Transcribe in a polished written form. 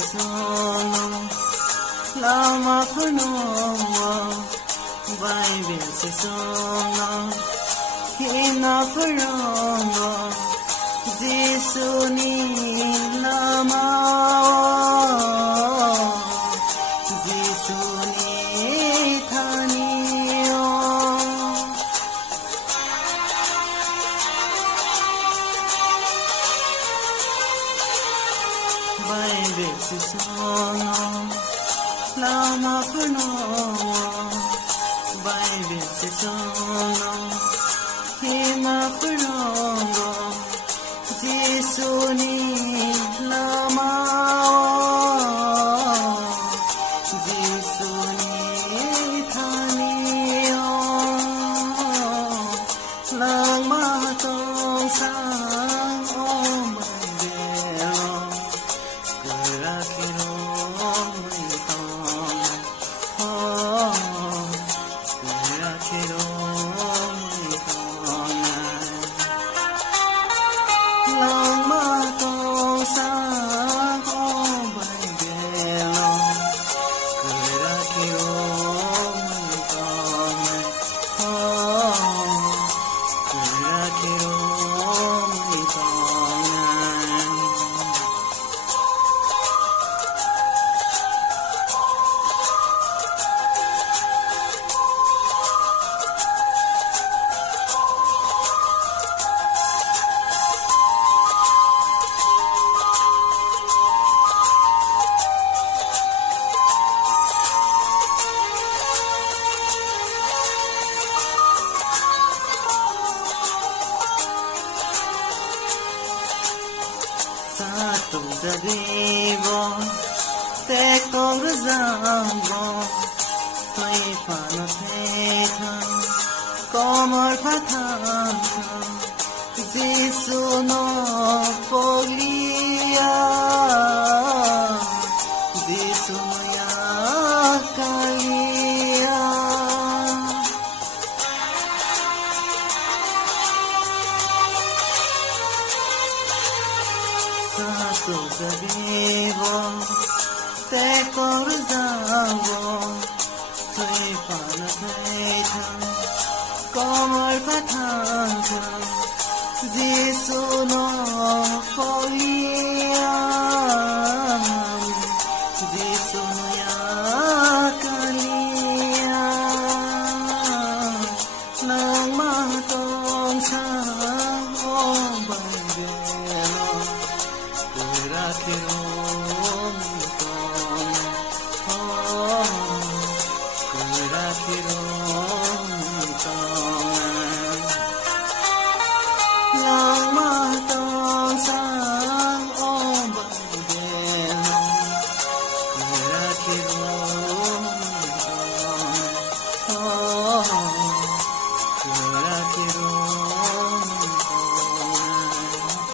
sono lama funo Bible se sono hina furongo Jesu ni lama Jesu ni thaniyo Bible se sono lama funo Bible se sono hina furongo Jesu ni lama Jesu ni thaniyo lama tong sang om belo Kurakiro mai tong Kurakiro mai tong Long ma tong sang om belo Kurakiro mai tong Kurakiro mai tong Satu zabibo te kong zambo Toi fano teta komor patanta Jesu no foglia Jesu no yakalia Satu zabibo te korzavo Toi fana teta komor patanta Jesu no foglia Jesu no yakalia Nang matong sa